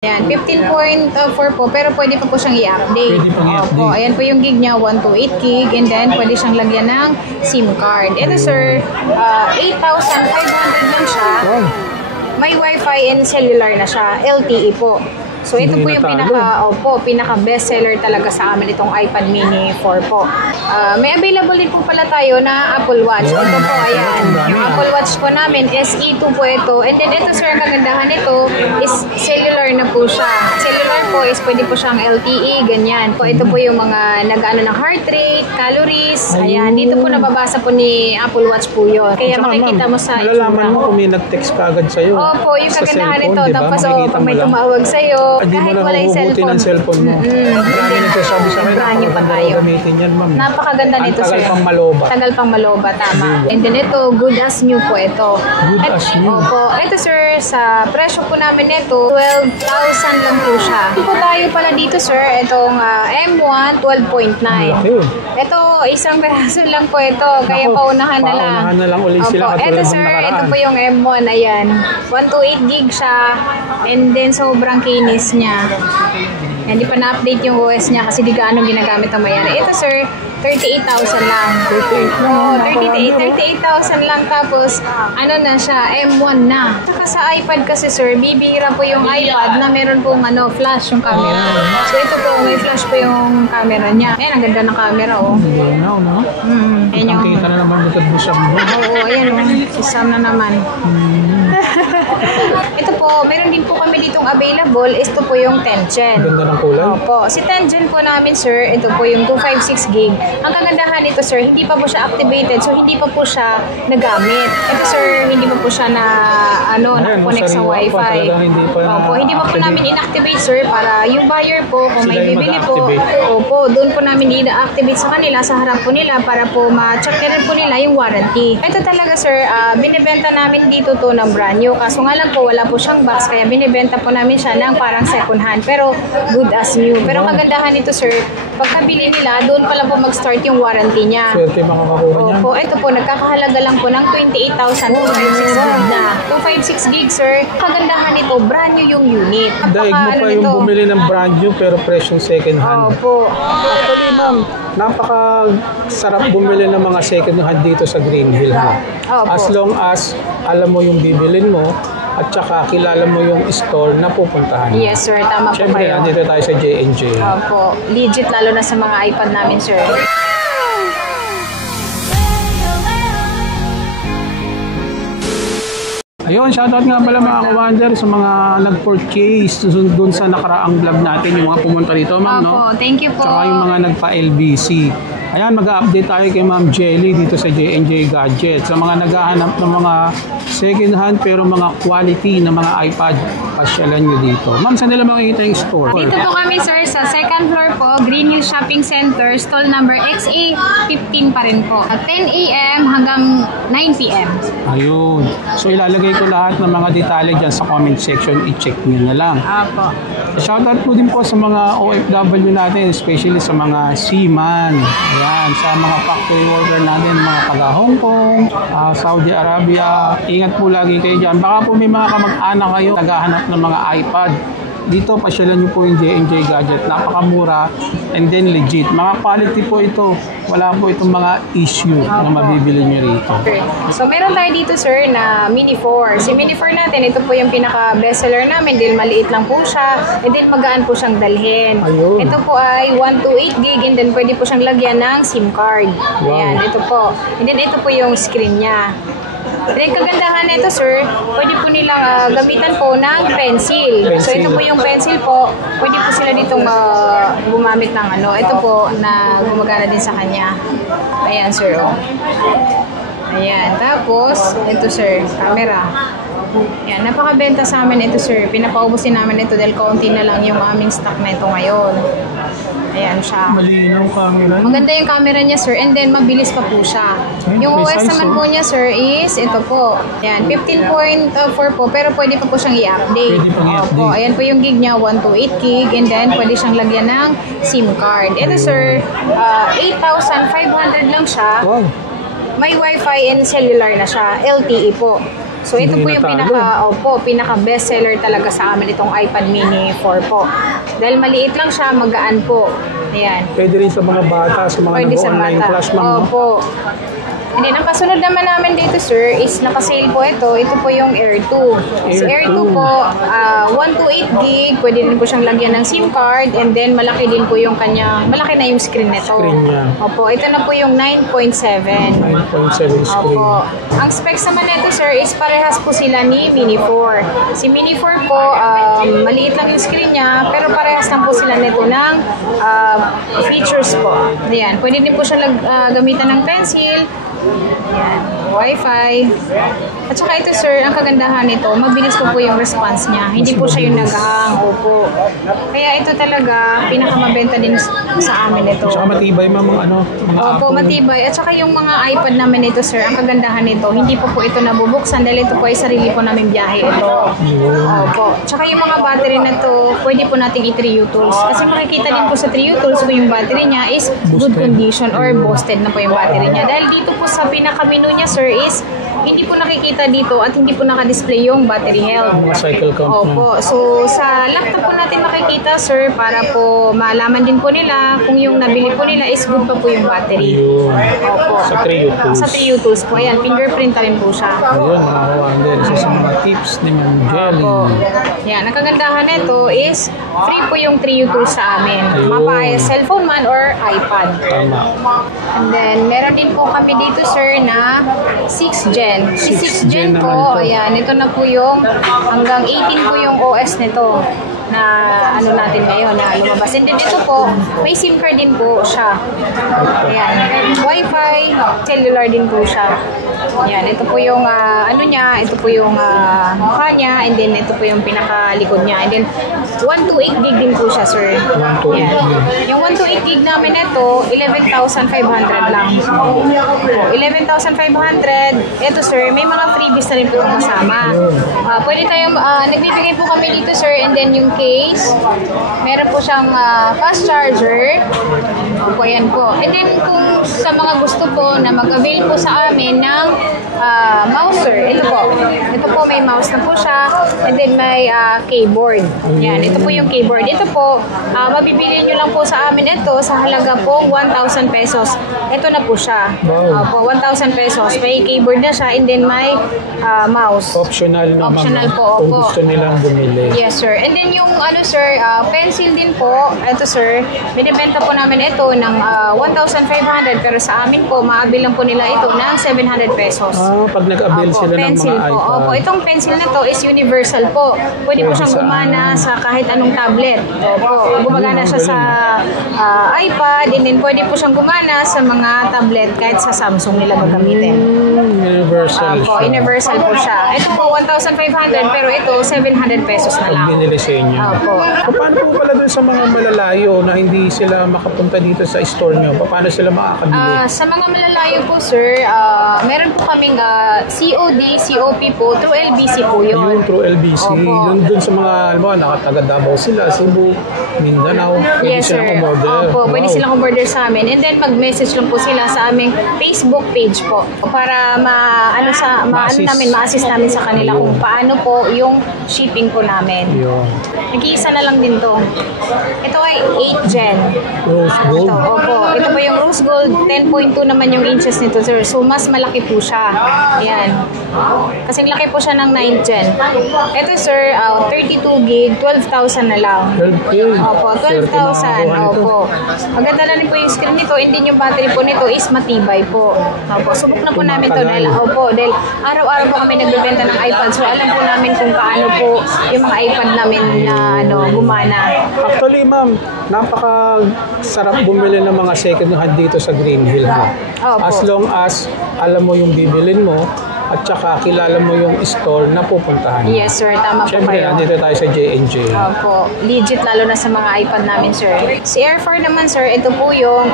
Ayan, 15.4 po, pero pwede pa po siyang i-update. Pwede pang i-update. Opo, ayan po yung gig niya, 128 gig, and then pwede siyang lagyan ng SIM card. Ito sir, 8,500 lang siya. Wow. May Wi-Fi and cellular na siya, LTE po. So ito po yung pinaka best seller talaga sa amin itong iPad mini 4 po. May available din po pala tayo na Apple Watch. Ito po, ayan. Yung Apple Watch po namin, SE2 po ito. And then ito sir, ang kagandahan nito is cellular na po siya. Cellular po is pwede po siyang LTE, ganyan. So, ito po yung mga nag-ano ng heart rate, calories. Ayan, dito po nababasa po ni Apple Watch po yun. Kaya makikita mo sa malalaman mo kung may nag-text ka agad sa'yo. Opo, yung kagandahan nito. Diba? Tapos pag may tumawag sa'yo, kahit wala yung cellphone. Ng cellphone mo. Marami nagsasabi sa akin, brand new pa tayo. Gamitin yan, ma'am. Napakaganda nito, sir. Tagal pang maloba. Tagal pang maloba, tama. And then ito, good as new po ito. Good as new. Opo. Ito, sir, sa presyo po namin nito, 12,000 lang po siya. Ito po tayo pala dito, sir. Itong M1, 12.9. Ito, isang peraso lang po ito. Kaya paunahan na lang. Paunahan na lang ulit sila. Ito, sir, ito po yung M1. Ayan. 128 gig siya. And then, sobrang kinis niya. Hindi pa na-update yung OS niya kasi di gaano ginagamit ang mayari. Ito sir, 38,000 lang. 38,000 lang. Tapos, ano na siya, M1 na. Saka sa iPad kasi sir, bibihira po yung iPad na meron pong flash yung camera. So ito po, may flash po yung camera niya. Ayan, ang ganda ng camera oh. Now, no? Ayan yung... Kita na naman dito sa mo. Oo, ayan oh. Isam na naman. Ito po, meron din po kami ditong available. Ito po yung 10 Gen. Ganda ng kulay. Opo. Si 10 Gen po namin, sir, ito po yung 256 gig. Ang kagandahan nito, sir, hindi pa po siya activated. So, hindi pa po siya nagamit. Ito, sir, hindi pa po siya na, nakakonect sa Wi-Fi. Opo. Hindi pa po namin inactivate, sir, para yung buyer po, kung may bibili po, opo, doon po namin i-activate sa kanila, sa harap po nila, para po ma-check na rin po nila yung warranty. Ito talaga, sir, binibenta namin dito to ng brand new. Kaso nga lang po, wala po siyang box, kaya binibenta po namin siya ng parang second hand, pero good as new. Pero kagandahan nito, sir, pagkabili nila, doon pala po mag-start yung warranty niya. Swerte makakakuha niya. Opo, ito po, nagkakahalaga lang po ng 28,000 256 gig na. 256 gig, sir. Kagandahan nito, brand new yung unit. Daig mo pa yung bumili ng brand new pero presyong second hand. Opo. Actually, ma'am, napaka-sarap bumili ng mga second hand dito sa Greenville. As long as alam mo yung bibilin mo, at saka kilala mo yung store na pupuntahan. Yes, sir. Tama po kayo. Siyempre, andito tayo sa J&J. Opo. Legit, lalo na sa mga iPad namin, sir. Ayun, shoutout nga pala mga ka-wonder sa mga nag-purchase doon sa nakaraang vlog natin, yung mga pumunta dito, ma'am, no? Opo, thank you po. Saka yung mga nagpa-LBC. Ayan, mag-update tayo kay Ma'am Jelly dito sa J&J Gadget. Sa mga naghahanap ng mga second hand pero mga quality na mga iPad, pasyalan nyo dito. Ma'am, saan nila makikita yung store? Dito po kami, sir, sa second floor po, Green Hills Shopping Center, stall number XA15 pa rin po. At 10 a.m. hanggang 9 p.m. Ayun. So, ilalagay ko lahat ng mga detalye dyan sa comment section. I-check nyo na lang. Opo. Shoutout po din po sa mga OFW natin, especially sa mga seaman. Ayan, sa mga factory worker natin, mga taga-Hong Kong, Saudi Arabia. Ingat po lagi kayo dyan. Baka po may mga kamag-anak kayo naghahanap ng mga iPad. Dito, pasyalan nyo po yung J&J Gadget. Napakamura and then legit. Mga quality po ito. Wala po itong mga issue na mabibili nyo rito. So, meron tayo dito, sir, na Mini 4. Si Mini 4 natin, ito po yung pinaka-bestseller namin dahil maliit lang po siya and then magaan po siyang dalhin. Ayun. Ito po ay 128 gig and then pwede po siyang lagyan ng SIM card. Wow. Ayan, ito po. And then ito po yung screen niya. Then kagandahan nito, sir, pwede po nilang gamitan po ng pencil. So ito po yung pencil po, pwede po sila ditong gumamit ng ito po na gumagana din sa kanya. Ayan, sir. Oh. Ayan, tapos ito, sir, camera. Ayan, napakabenta sa amin ito, sir. Pinapaubusin namin ito dahil kaunti na lang yung aming stock na ito ngayon. Ayan siya. Malinaw camera. Maganda yung camera niya, sir, and then mabilis pa po siya. Yung OS naman po niya, sir, is ito po. Ayan, 15.4 po, pero pwede pa po siyang i-update. Pwede pang i-update. Opo, ayan po yung gig niya, 128 gig, and then pwede siyang lagyan ng SIM card. Ito, sir, 8,500 lang siya. Wow. May Wi-Fi and cellular na siya, LTE po. So ito Hindi po yung natalo. pinaka best seller talaga sa amin itong iPad mini 4 po. Dahil maliit lang siya, magaan po. Ayan. Pwede rin sa mga bata, sa mga Pwede sa nag-online bata. class, ma'am. No? Opo. And then, ang kasunod naman namin dito, sir, is nakasale po ito. Ito po yung Air 2. Si Air 2 po, 128 gig. Pwede din po siyang lagyan ng SIM card. And then, malaki din po yung kanyang, malaki na yung screen nito. Screen niya. Opo, ito na po yung 9.7. 9.7 screen. Opo. Ang specs naman nito, sir, is parehas po sila ni Mini 4. Si Mini 4 po, maliit lang yung screen niya, pero parehas lang po sila nito ng features po. Ayan. Pwede din po siya gamitan ng pencil. Ayan. Wi-Fi. At saka ito, sir, ang kagandahan nito, mabilis po yung response niya. Hindi po siya yung nag-hang. Opo. Kaya ito talaga, pinakamabenta din sa amin ito. Tsaka matibay, ma'am, mga Opo, Apple. matibay. At saka yung mga iPad namin ito, sir, ang kagandahan nito, hindi po ito nabubuksan dahil ito po ay sarili po namin biyahe ito. Opo. Tsaka yung mga battery na to, pwede po nating i-3U tools. Kasi makikita din po sa 3U tools kung yung battery niya is good condition or boosted na po yung battery niya. Dahil dito po sa pinaka-menu niya, sir, is hindi po nakikita dito at hindi po naka-display yung battery health. Mga cycle count na. Opo. So, sa laptop po natin makikita, sir, para po malaman din po nila kung yung nabili po nila is good pa po yung battery. Ayun. Opo. Sa 3U tools. Sa 3U tools po. Ayan, fingerprint na rin po siya. Ayun, nakakuha din. Isa sa mga tips ni Ma'am Jelly. Opo. Yan, ang kagandahan nito is free po yung 3U tools sa amin. Ayun. Mapa cellphone man or iPad. Tama. And then, meron din po kami dito, sir, na 6 Gen. Si 6 Gen Gen po, naman ito. ayan, ito na po yung hanggang 18 po yung OS nito na ano natin ngayon na lumabas. And then ito po, may SIM card din po siya. Ayan. Wi-Fi, cellular din po siya. Ayan, ito po yung ano niya, ito po yung mukha niya, and then ito po yung pinakalikod niya. And then 128 gig din po siya, sir. 128 Ayan. gig. Yung 128 gig namin ito, 11,500 lang. 11,500. Ito, sir, may mga freebies na rin po kasama. Pwede tayong, nagbibigay po kami dito, sir, and then yung case, meron po siyang fast charger. Opo, yan po. And then, kung sa mga gusto po na mag-avail po sa amin ng mouse, sir, ito po. Ito po, may mouse na po siya. And then, may keyboard. Yan, ito po yung keyboard. Ito po, mabibili nyo lang po sa amin ito sa halaga pong 1,000 pesos. Ito na po siya. Wow. Opo, 1,000 pesos. May keyboard na siya, and then may mouse. Optional na, Optional ma'am. po, Kung opo. gusto nilang bumili. Yes, sir. And then yung ano, sir, pencil din po. Ito, sir, binibenta po namin ito ng 1,500, pero sa amin po, maabil lang po nila ito ng 700 pesos. Pag nag-avail Opo, sila ng pencil mga po. iPad. Opo, itong pencil na to is universal po. Pwede po Pwede siyang sa gumana ano. sa kahit anong tablet. Opo, gumagana siya sa iPad, and then pwede po siyang gumana sa mga tablet kahit sa Samsung nila gagamitin. Universal Opo, siya. universal po siya. Ito po, 1,500, pero ito, 700 pesos na Pag lang. binili sa inyo. Opo. Paano po pala dun sa mga malalayo na hindi sila makapunta dito sa store nyo? Paano sila makakabili? Sa mga malalayo po, sir, meron po kaming COD, COP po, through LBC po Yung yun. through LBC, Opo. yun dun sa mga, alam mo, nakataga Davao sila, Cebu, Mindanao, pwede Yes, sir. silang umorder. Opo, pwede Wow. silang umorder sa amin. And then, mag-message lang po sila sa aming Facebook page po para ma-assist namin sa kanila kung paano po yung shipping po namin. Yun. Nag-iisa na lang din to. Ito ay 8 Gen. Rose gold. Ito, opo. Ito po yung rose gold, 10.2 naman yung inches nito, sir. So, mas malaki po siya. Ayan. Kasi laki po siya ng 9 Gen. Ito, sir, 32 gig, 12,000 na lang. 12K. Opo, 12,000. Opo. Maganda na rin po yung screen nito, and then yung battery po nito is matibay po. Opo, subok na po namin to dahil, dahil araw-araw po kami nagbebenta ng iPad. So, alam po namin kung paano po yung mga iPad namin na gumana. Actually, ma'am, napaka-sarap bumili ng mga second hand dito sa Green Hill. No? Opo. As long as alam mo yung bibilin mo at saka kilala mo yung store na pupuntahan. Yes, sir. Tama po Siyempre, kayo. andito tayo sa J&J. Opo, legit lalo na sa mga iPad namin, sir. Si Air 4 naman, sir, ito po yung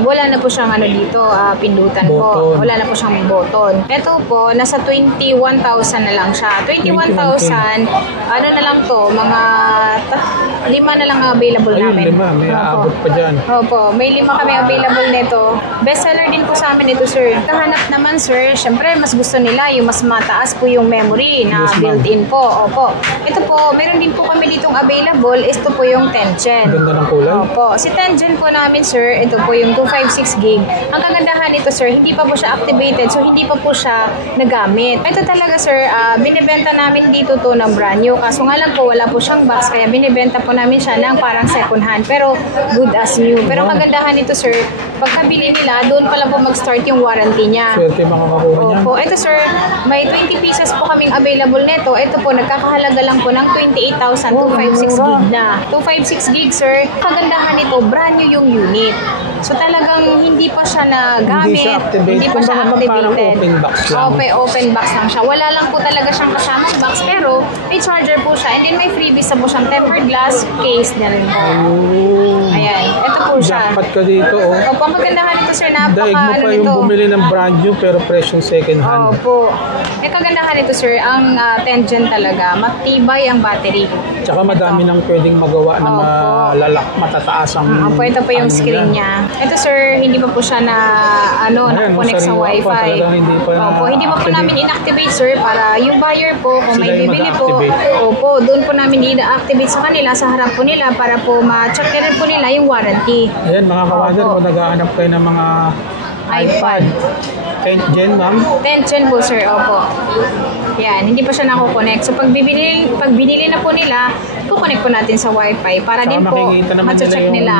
wala na po siyang dito, pindutan po. Button. Wala na po siyang button. Ito po, nasa 21,000 na lang siya. 21,000, ano na lang to, mga lima na lang ang available Ayun, namin. 5. May Opo. aabot pa dyan. Opo, may 5 kami available nito. Bestseller din po sa amin ito, sir. Kahanap naman, sir, syempre mas gusto nila yung mas mataas po yung memory na Yes, ma'am. built-in po. Opo. Ito po, meron din po kami ditong available. Ito po yung 10 Gen. Ganda ng kulay. Opo. Si 10 Gen po namin, sir, ito po yung 256 gig. Ang kagandahan nito, sir, hindi pa po siya activated, so hindi pa po siya nagamit. Ito talaga, sir, binibenta namin dito to ng brand new. Kaso nga lang po, wala po siyang box, kaya binibenta po namin siya ng parang second hand, pero good as new. Pero ang kagandahan nito, sir, pagkabili nila, doon pa lang po mag-start yung warranty niya. Swerte makakakuha niya. Opo. Ito, sir, may 20 pieces po kaming available nito. Ito po, nagkakahalaga lang po ng 28,256 gig na. 256 gig, sir. Kagandahan nito, brand new yung unit. So talagang hindi pa siya nagamit. Hindi siya activated. Hindi pa siya Kumbaga, parang activated. open box lang. Open box lang siya. Wala lang po talaga siyang kasamang box, pero may charger po siya. And then may freebies na po siyang tempered glass case na rin po. Ayun. Ayan. Ito po siya. Jackpot ka dito, oh. Opo, ang magandahan nito, sir. Daig mo pa yung nito. bumili ng brand new pero presyong second hand. Opo. May kagandahan nito, sir, ang 10 Gen talaga, matibay ang battery. Tsaka madami nang pwedeng magawa na matataas ang Opo, ito po yung ano screen niya. Ito, sir, hindi pa po siya na nakakonect sa sariwa pa, Wi-Fi. talagang hindi pa Opo, hindi pa po na-activate. namin inactivate, sir, para yung buyer po, kung Sila may yung bibili po, mag-activate. opo, doon po namin i-activate sa kanila, sa harap po nila, para po ma-check na rin po nila yung warranty. Ayan, mga kawader, Opo. kung naghahanap kayo ng mga iPad. 10th Gen, ma'am. 10 Gen po, sir, opo. Yan, hindi pa siya nako-connect. So pag binili na po nila, kukonect po natin sa Wi-Fi para Saka din po makikita naman ma-check nila yung nila.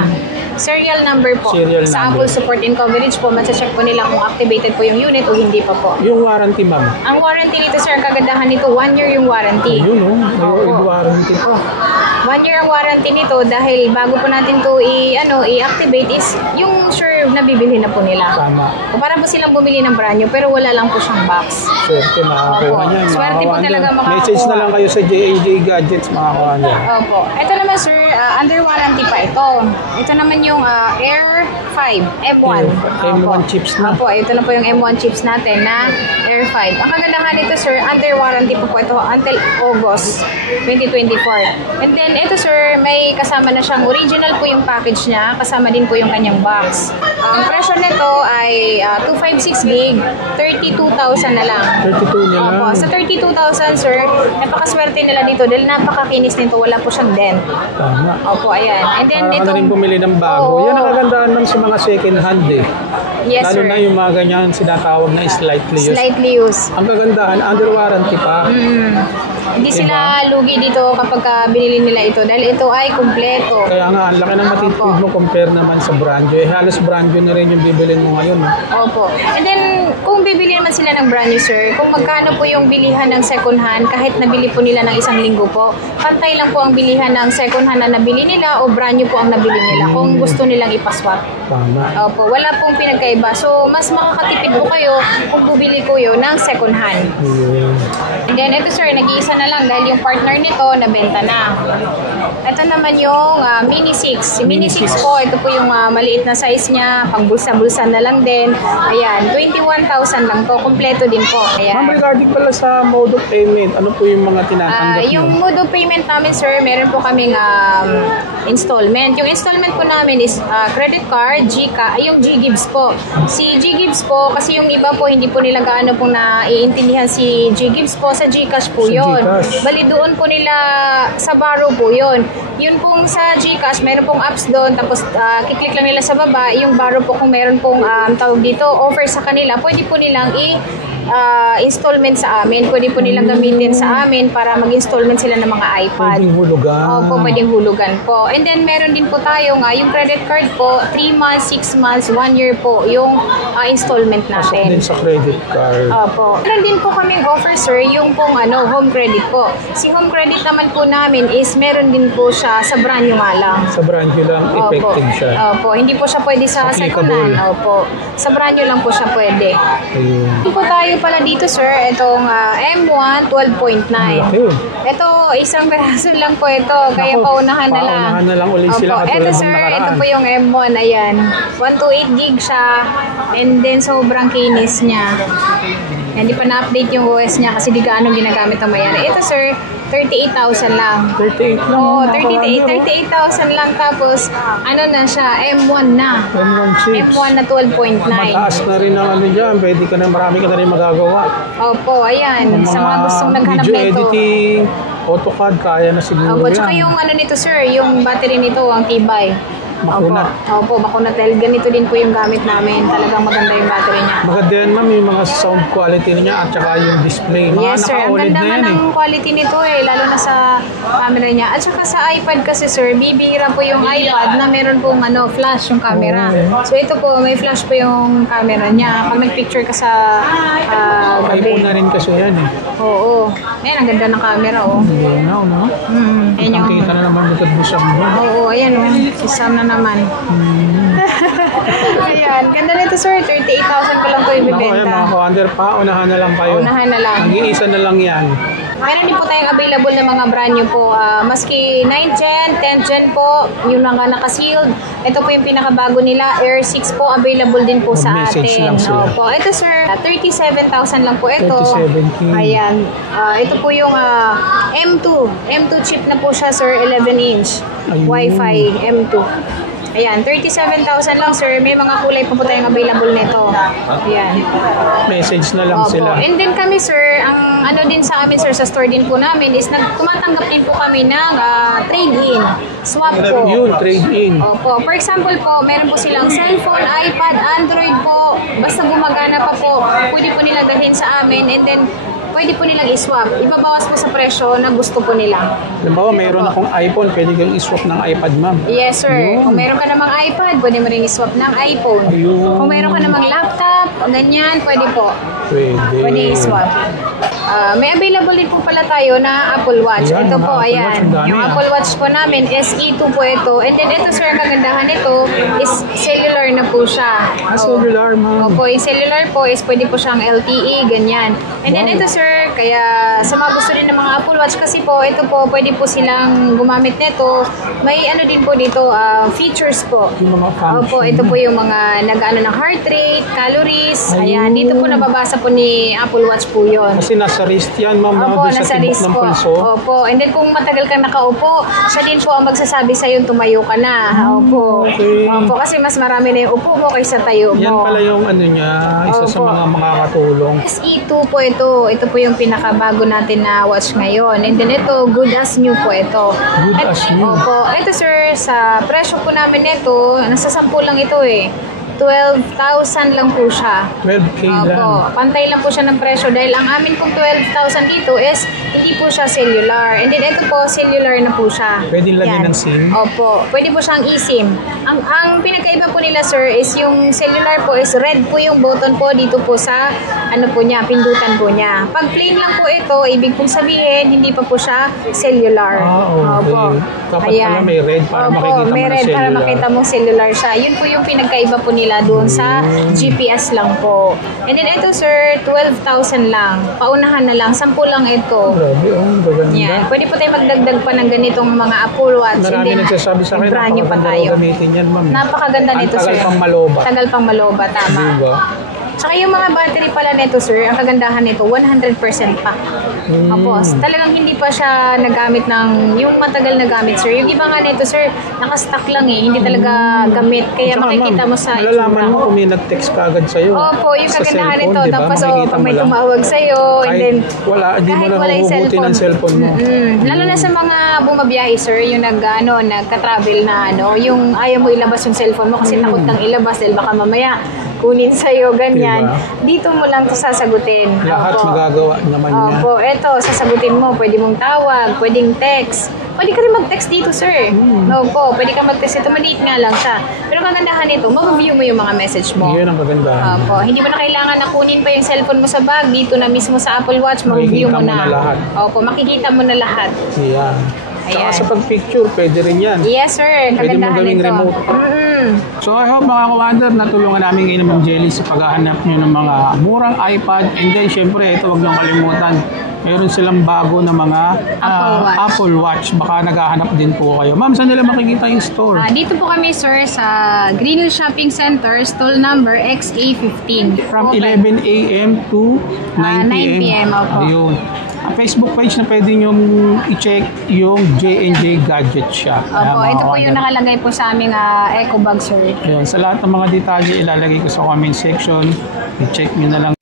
Serial number po. serial Sa number. Apple support and coverage po, ma-check po nila kung activated po yung unit o hindi pa po. Yung warranty, ma'am. Ang warranty nito, sir, kagandahan nito, 1 year yung warranty. Ayun, oh. May Opo. warranty pa. 1 year ang warranty nito dahil bago po natin to i-activate is yung sure na bibili na po nila. Tama. O para po silang bumili ng brand new pero wala lang po siyang box. Swerte, makakuha Opo. niyan. Swerte po Mga talaga kawander. makakuha. Message na lang kayo sa JAJ Gadgets, mga kawander. Opo. Ito naman, sir, under warranty pa ito. Ito naman yung Air 5 M1. M1 Opo. chips na. Opo, ito na po yung M1 chips natin na Air 5. Ang kagandahan nito, sir, under warranty po ito until August 2024. And then, ito, sir, may kasama na siyang original po yung package niya. Kasama din po yung kanyang box. Ang presyo nito ay 256 gig, 32,000 na lang. 32 nila. Opo, sa 32,000, sir, napakaswerte nila dito dahil napakakinis nito, wala po siyang dent. Tama. Opo, ayan. And then Para ka na rin bumili ng bago. Oo. Yan ang kagandahan ng sa mga second hand eh. Yes, Lalo sir. na yung mga ganyan sinatawag na slightly used. Slightly used. Ang kagandahan, under warranty pa. Hindi Diba? sila lugi dito kapag binili nila ito dahil ito ay kumpleto. Kaya nga, ang laki ng matitipid mo compare naman sa brand new. Eh, halos brand new na rin yung bibilin mo ngayon. No? Opo. And then, kung bibili naman sila ng brand new, sir, kung magkano po yung bilihan ng second hand, kahit nabili po nila ng 1 linggo po, pantay lang po ang bilihan ng second hand na nabili nila o brand new po ang nabili nila kung gusto nilang ipaswap. Tama. Opo, wala pong pinagkaiba. So, mas makakatipid po kayo kung bubili ko yun ng second hand. Ayun. And then, ito sir, nag-iisa na lang dahil yung partner nito, nabenta na. Ito naman yung Mini 6. Si Mini 6 po, ito po yung maliit na size niya, pang bulsa-bulsa na lang din. Ayan, 21,000 lang to. Kompleto din po. Ma'am, Ayan. regarding pala sa mode of payment, ano po yung mga tinatanggap Yung nyo? mode of payment namin, sir, meron po kaming installment. Yung installment po namin is credit card, yung G-Gibbs po. Si G-Gibbs po, kasi yung iba po, hindi po nila gaano pong naiintindihan si G-Gibbs po, sa Gcash po Sa yun. GCash. Bali doon po nila sa Baro po yun. Yun pong sa Gcash, meron pong apps doon, tapos kiklik lang nila sa baba, yung Baro po kung meron pong tawag dito, offer sa kanila, pwede po nilang installment sa amin. Pwede po nilang gamitin sa amin para mag-installment sila ng mga iPad. Pwedeng hulugan. Opo, pwedeng hulugan po. And then, meron din po tayo yung credit card po, 3 months, 6 months, 1 year po, yung installment Pasok natin. din sa credit card. Opo. Meron din po kaming offer, sir, yung pong home credit po. Si home credit naman po namin is meron din po siya sa brand new nga lang. Sa brand new lang, effective siya. Opo. Hindi po siya pwede sa second hand. Applicable. Opo. Sa brand new lang po siya pwede. Ayun. Ito po tayo pala dito, sir. Itong M1 12.9. Laki. Ito, isang peraso lang po ito. Kaya Naku, paunahan na lang. paunahan na lang ulit sila Opo. katulad Ito, ng sir, nakaraan. ito po yung M1. Ayan. 128 gig siya. And then, sobrang kinis niya. Hindi pa na-update yung OS niya kasi di gaano ginagamit ang mayari. Ito, sir, 38,000 lang. 38 lang. Oo, mga kawander, 38,000 lang, tapos ano na siya, M1 na. M1 chips. M1 na 12.9. Mataas na rin ang ano dyan. Pwede ka na, marami ka na rin magagawa. Opo, ayan. Yung Sa mga gustong naghanap video nito. editing, AutoCAD, kaya na siguro Opo, yan. tsaka yung ano nito sir, yung battery nito, ang tibay. Makunat. Opo, makunat. Dahil ganito din po yung gamit namin. Talagang maganda yung battery niya. Maganda yan, ma'am, yung mga sound quality niya at saka yung display. Mga Yes sir, ang naka-OLED ganda na nga yan ng quality nito lalo na sa camera niya. At saka sa iPad kasi sir, bibihira po yung iPad na meron pong flash yung camera. So ito po, may flash po yung camera niya. Pag nag-picture ka sa gabi. iPhone na rin kasi yan eh. Oo. Ayan, ang ganda ng camera Hindi na, no? Ayan Ang kita na naman agad mo siya mo. Oo, ayan si Sam na naman. Ayan, ganda nito sir, 38,000 ko lang ito Ako, ayan, ibibenta. mga kawander, paunahan na lang kayo. Unahan na lang. Mag-iisa na lang yan. Meron din po tayong available na mga brand new po. Maski 9th gen, 10th gen po, yung mga naka-sealed. Ito po yung pinakabago nila, Air 6 po, available din po sa Mag-message atin. lang sila. Opo. Ito sir, 37,000 lang po ito. 37K. Ayan. Ito po yung M2. M2 chip na po siya sir, 11-inch. Ayun. Wi-Fi M2. Ayan, 37,000 lang sir. May mga kulay po tayong available nito. Ayan. Message na lang Opo. sila. And then kami sir, ang ano din sa amin sir, sa store din po namin is tumatanggap din po kami ng trade-in. Swap po. Yun, trade-in. Opo. For example po, meron po silang cellphone, iPad, Android po. Basta gumagana pa po, pwede po nila dalhin sa amin and then pwede po nilang i-swap. Ibabawas po sa presyo na gusto po nila. Halimbawa, mayroon akong iPhone, pwede kang i-swap ng iPad, ma'am. Yes sir. Yun. Kung meron ka namang iPad, pwede mo rin i-swap ng iPhone. Ayun. Kung meron ka namang laptop, ganyan, pwede po. Pwede. Pwede i-swap. May available din po pala tayo na Apple Watch. Ayan, Ito mga po, Apple ayan. Watch, ang dami, Yung ah. Apple Watch po namin, SE2 po ito. And then ito sir, ang kagandahan nito is cellular na po siya. Cellular, ma'am. Opo, yung cellular po is pwede po siyang LTE, ganyan. And then Wow. ito sir, kaya sa mga gusto rin ng mga Apple Watch kasi po, ito po, pwede po silang gumamit nito. May ano din po dito, features po. Yung mga function. Opo, ito po yung mga nag-ano ng heart rate, calories. Ayan, dito po nababasa po ni Apple Watch po yun. Kasi nasa wrist yan, ma'am. Opo, doon sa nasa tibok wrist ng po. pulso. Opo, and then kung matagal kang nakaupo, siya din po ang magsasabi sa'yo tumayo ka na. Opo. okay. Opo, kasi mas marami na yung upo mo kaysa tayo mo. Yan pala yung ano niya, isa sa Opo. mga makakatulong. SE2 po ito. Ito po yung pinakabago natin na watch ngayon. And then ito, good as new po ito. Good as new. Opo. Ito sir, sa presyo po namin ito, nasa 10 lang ito 12,000 lang po siya. 12K lang. Opo, pantay lang po siya ng presyo dahil ang amin pong 12,000 dito is hindi po siya cellular. And then ito po, cellular na po siya. Pwede lagyan Yan. ng SIM? Opo, pwede po siyang eSIM. Ang pinagkaiba po nila sir is yung cellular po is red po yung button po dito po sa ano po niya, pindutan po niya. Pag plain lang po ito, ibig pong sabihin hindi pa po siya cellular. Okay. Opo. Dapat pala may red para Opo, makikita mo may na red para cellular. makita mong cellular siya. Yun po yung pinagkaiba po nila doon sa GPS lang po. And then ito sir, 12,000 lang. Paunahan na lang, 10 lang ito. Grabe, gaganda. Yan. Pwede po tayo magdagdag pa ng ganitong mga Apple Watch. Marami And then, nagsasabi sa akin, brand new pa napakaganda tayo. raw gamitin yan, ma'am. Napakaganda nito, Ang tagal sir. pang maloba. Tagal pang maloba, tama. Diba? Tsaka yung mga battery pala nito, sir, ang kagandahan nito, 100% pa. Opo, talagang hindi pa siya nagamit ng, yung matagal na gamit, sir. Yung iba nga nito, sir, nakastock lang hindi talaga gamit. Kaya Tsaka, makikita ma'am, mo sa malalaman mo itsura. kung may nag-text ka agad sa'yo. Opo, yung Sa kagandahan cellphone, nito. diba? Tapos, Makikita pag mo may lang. tumawag sa'yo, and Kahit then, di mo kahit na wala yung huhugutin ang cellphone mo. Lalo na sa mga bumabiyahe, sir, yung nagka-travel na yung ayaw mo ilabas yung cellphone mo kasi takot kang ilabas dahil baka mamaya kunin sa'yo, ganyan. Diba? Dito mo lang to sasagutin. Lahat Opo. magagawa naman niya. Opo, eto, sasagutin mo. Pwede mong tawag, pwedeng text. Pwede ka rin mag-text dito, sir. Opo, pwede ka mag-text. Ito, maliit nga lang siya. Pero ang kagandahan nito, mag-view mo yung mga message mo. Yun ang kagandahan. Opo, hindi mo na kailangan na kunin pa yung cellphone mo sa bag. Dito na mismo sa Apple Watch, mag-view Makikita mo mo na. na lahat. Opo, makikita mo na lahat. Yan. Saka Ayan. sa pag-picture, pwede rin yan. Yes, sir. Pwede mo Kagandahan gawing nito. remote. So I hope mga commander, natulungan namin kayo ng Ma'am Jelly sa paghahanap nyo ng mga murang iPad. And then syempre, ito huwag nyo kalimutan. Meron silang bago na mga Apple Watch. Baka naghahanap din po kayo. Ma'am, saan nila makikita yung store? Dito po kami, sir, sa Green Hill Shopping Center, stall number XA15. From Open. 11 a.m. to 9 9 p.m. p.m. Opo. Ayun. Facebook page na pwede nyo i-check yung J&J Gadget Shop. Ayan, Opo, mga ito po yung kawader. nakalagay po sa aming eco bag, sir. Ayan, sa lahat ng mga detalye ilalagay ko sa comment section. I-check nyo na lang.